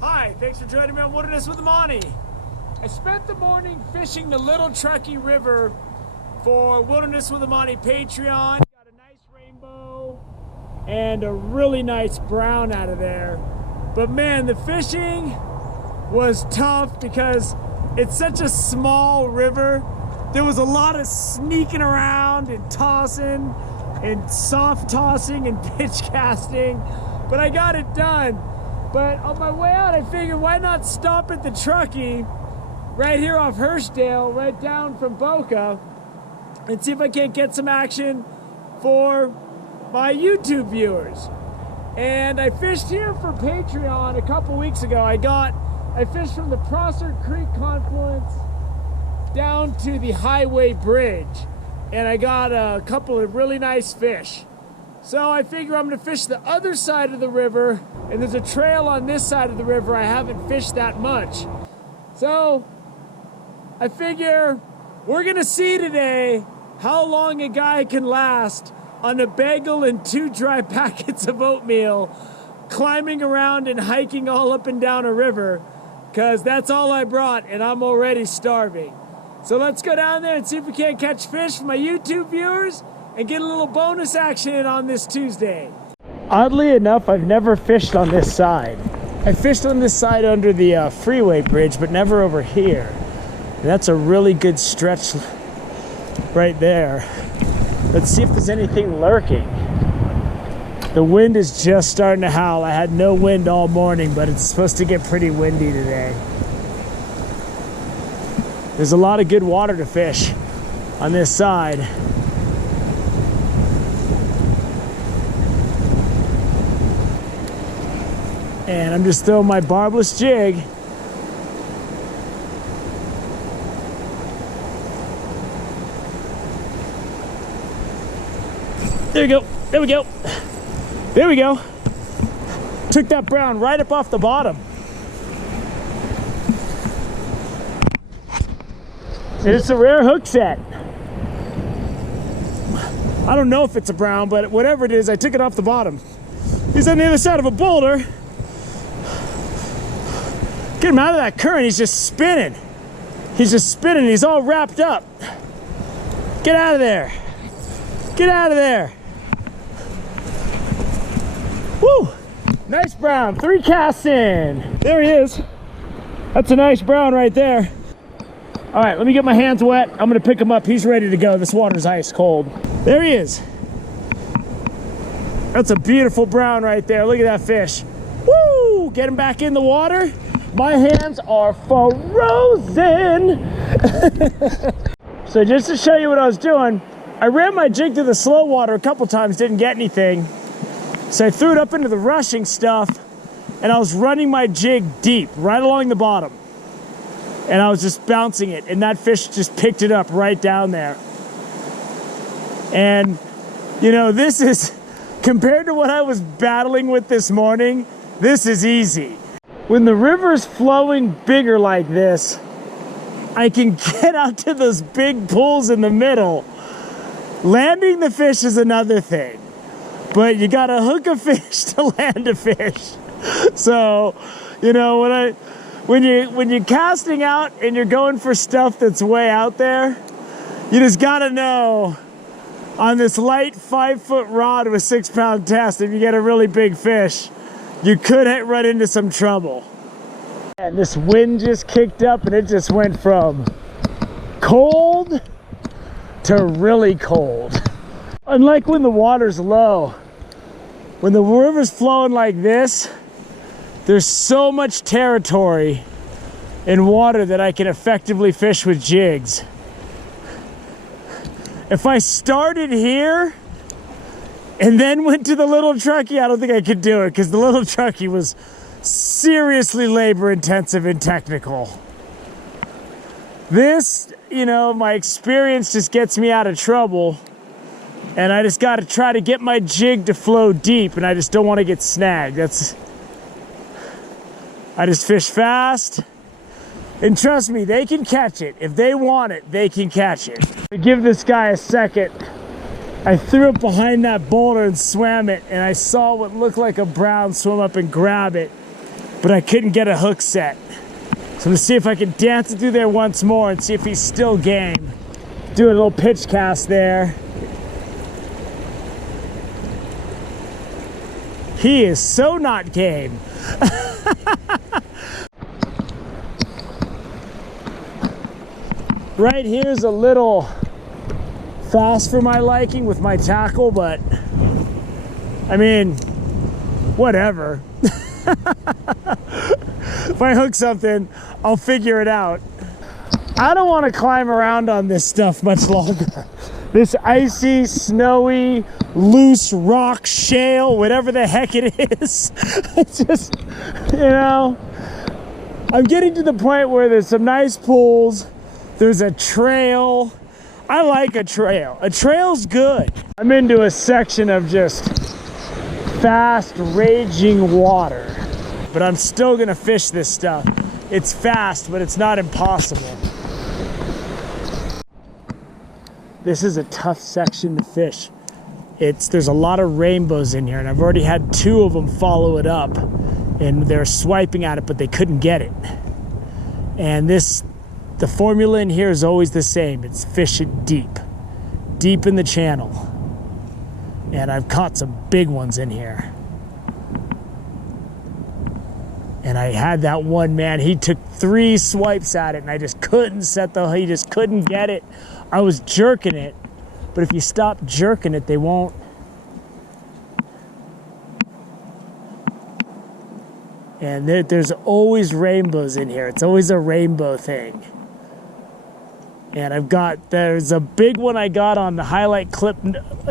Hi, thanks for joining me on Wilderness with Monty. I spent the morning fishing the Little Truckee River for Wilderness with Monty Patreon. Got a nice rainbow and a really nice brown out of there. But man, the fishing was tough because it's such a small river. There was a lot of sneaking around and tossing and soft tossing and pitch casting, but I got it done. But on my way out, I figured why not stop at the Truckee right here off Hurstdale, right down from Boca, and see if I can't get some action for my YouTube viewers. And I fished here for Patreon a couple weeks ago. I fished from the Prosser Creek confluence down to the Highway Bridge, and I got a couple of really nice fish. So I figure I'm gonna fish the other side of the river, and there's a trail on this side of the river I haven't fished that much. So I figure we're gonna see today how long a guy can last on a bagel and 2 dry packets of oatmeal, climbing around and hiking all up and down a river, because that's all I brought and I'm already starving. So let's go down there and see if we can't catch fish for my YouTube viewers and get a little bonus action on this Tuesday. Oddly enough, I've never fished on this side. I fished on this side under the freeway bridge, but never over here. And that's a really good stretch right there. Let's see if there's anything lurking. The wind is just starting to howl. I had no wind all morning, but it's supposed to get pretty windy today. There's a lot of good water to fish on this side. And I'm just throwing my barbless jig. There we go. There we go. There we go. Took that brown right up off the bottom. It's a rare hook set. I don't know if it's a brown, but whatever it is, I took it off the bottom. He's on the other side of a boulder. Get him out of that current, he's just spinning. He's just spinning, he's all wrapped up. Get out of there. Get out of there. Woo! Nice brown, 3 casts in. There he is. That's a nice brown right there. All right, let me get my hands wet. I'm gonna pick him up, he's ready to go. This water's ice cold. There he is. That's a beautiful brown right there. Look at that fish. Woo! Get him back in the water. My hands are frozen. So just to show you what I was doing, I ran my jig to the slow water a couple times, didn't get anything. So I threw it up into the rushing stuff, and I was running my jig deep, right along the bottom. And I was just bouncing it, and that fish just picked it up right down there. And, you know, this is, compared to what I was battling with this morning, this is easy. When the river's flowing bigger like this, I can get out to those big pools in the middle. Landing the fish is another thing, but you gotta hook a fish to land a fish. So, you know, when you're casting out and you're going for stuff that's way out there, you just gotta know on this light 5-foot rod with 6-pound test, if you get a really big fish, you could run into some trouble. And this wind just kicked up and it just went from cold to really cold. Unlike when the water's low, when the river's flowing like this, there's so much territory in water that I can effectively fish with jigs. If I started here and then went to the Little Truckee, I don't think I could do it, because the Little Truckee was seriously labor intensive and technical. This, you know, my experience just gets me out of trouble, and I just got to try to get my jig to flow deep, and I just don't want to get snagged. I just fish fast, and trust me, they can catch it. If they want it, they can catch it. To give this guy a second, I threw it behind that boulder and swam it, and I saw what looked like a brown swim up and grab it. but I couldn't get a hook set. So I'm gonna see if I can dance it through there once more and see if he's still game. Do a little pitch cast there. He is so not game. Right here's a little fast for my liking with my tackle, but I mean, whatever. If I hook something, I'll figure it out. I don't want to climb around on this stuff much longer. This icy, snowy, loose rock, shale, whatever the heck it is. It's just, you know, I'm getting to the point where there's some nice pools. There's a trail. I like a trail. A trail's good. I'm into a section of just fast, raging water. But I'm still gonna fish this stuff. It's fast, but it's not impossible. This is a tough section to fish. There's a lot of rainbows in here, and I've already had 2 of them follow it up, and they're swiping at it, but they couldn't get it. And the formula in here is always the same. It's fish it deep in the channel. And I've caught some big ones in here. And I had that one man, he took 3 swipes at it, and I just couldn't he just couldn't get it. I was jerking it, but if you stop jerking it, they won't. And there's always rainbows in here. It's always a rainbow thing. And there's a big one I got on the highlight clip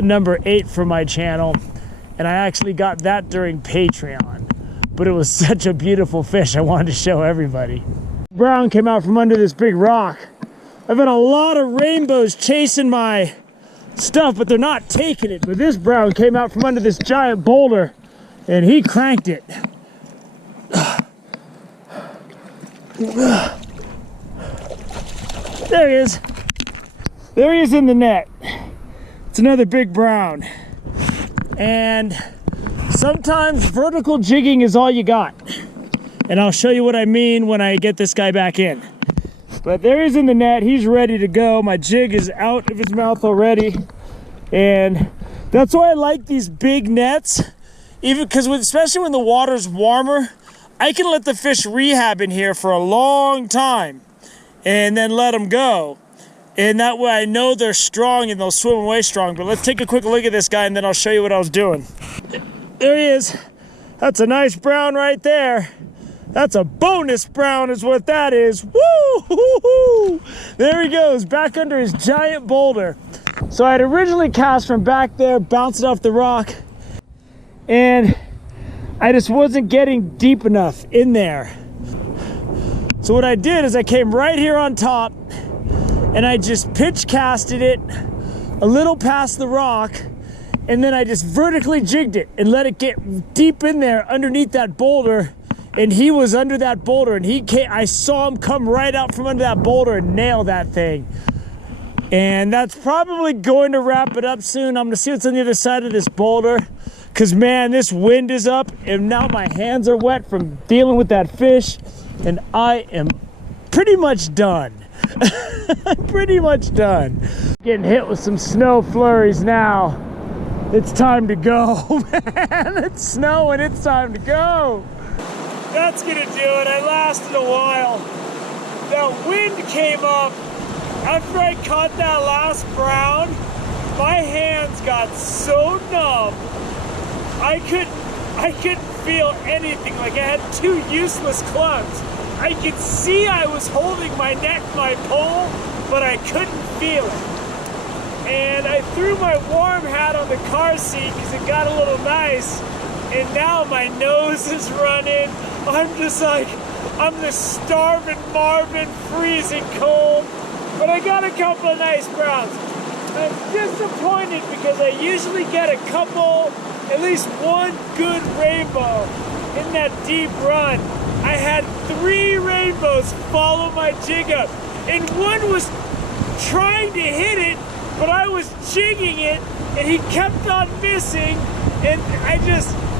number 8 for my channel. And I actually got that during Patreon. But it was such a beautiful fish, I wanted to show everybody. Brown came out from under this big rock. I've had a lot of rainbows chasing my stuff, but they're not taking it. But this brown came out from under this giant boulder, and he cranked it. There he is. There he is in the net. It's another big brown. And sometimes vertical jigging is all you got. And I'll show you what I mean when I get this guy back in. But there he is in the net. He's ready to go. My jig is out of his mouth already. And that's why I like these big nets. Even because especially when the water's warmer, I can let the fish rehab in here for a long time and then let them go. And that way I know they're strong and they'll swim away strong. But let's take a quick look at this guy and then I'll show you what I was doing. There he is. That's a nice brown right there. That's a bonus brown is what that is. Woo! There he goes, back under his giant boulder. So I had originally cast from back there, bounced off the rock, and I just wasn't getting deep enough in there. So what I did is I came right here on top, and I just pitch casted it a little past the rock, and then I just vertically jigged it and let it get deep in there underneath that boulder. And he was under that boulder, and I saw him come right out from under that boulder and nail that thing. And that's probably going to wrap it up soon. I'm gonna see what's on the other side of this boulder, because man, this wind is up, and now my hands are wet from dealing with that fish, and I am pretty much done. Pretty much done. Getting hit with some snow flurries now. It's time to go, man. It's snowing, it's time to go. That's gonna do it. I lasted a while. That wind came up. After I caught that last brown, my hands got so numb. I couldn't feel anything. Like I had 2 useless clubs. I could see I was holding my neck, my pole, but I couldn't feel it. And I threw my warm hat on the car seat because it got a little nice. And now my nose is running. I'm just like, I'm the starving Marvin, freezing cold. But I got a couple of nice browns. I'm disappointed because I usually get a couple, at least one good rainbow in that deep run. I had 3 rainbows follow my jig up. And one was trying to hit it, but I was jigging it, and he kept on missing. And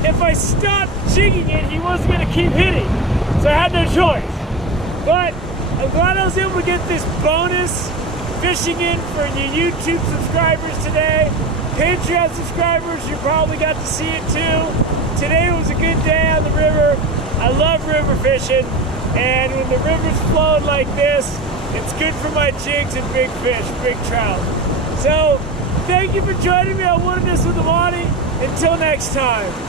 if I stopped jigging it, he wasn't going to keep hitting. So I had no choice. But I'm glad I was able to get this bonus fishing in for your YouTube subscribers today. Patreon subscribers, you probably got to see it too. Today was a good day on the river. I love river fishing, and when the river's flowing like this, it's good for my jigs and big fish, big trout. So thank you for joining me on Wilderness with the Monty. Until next time.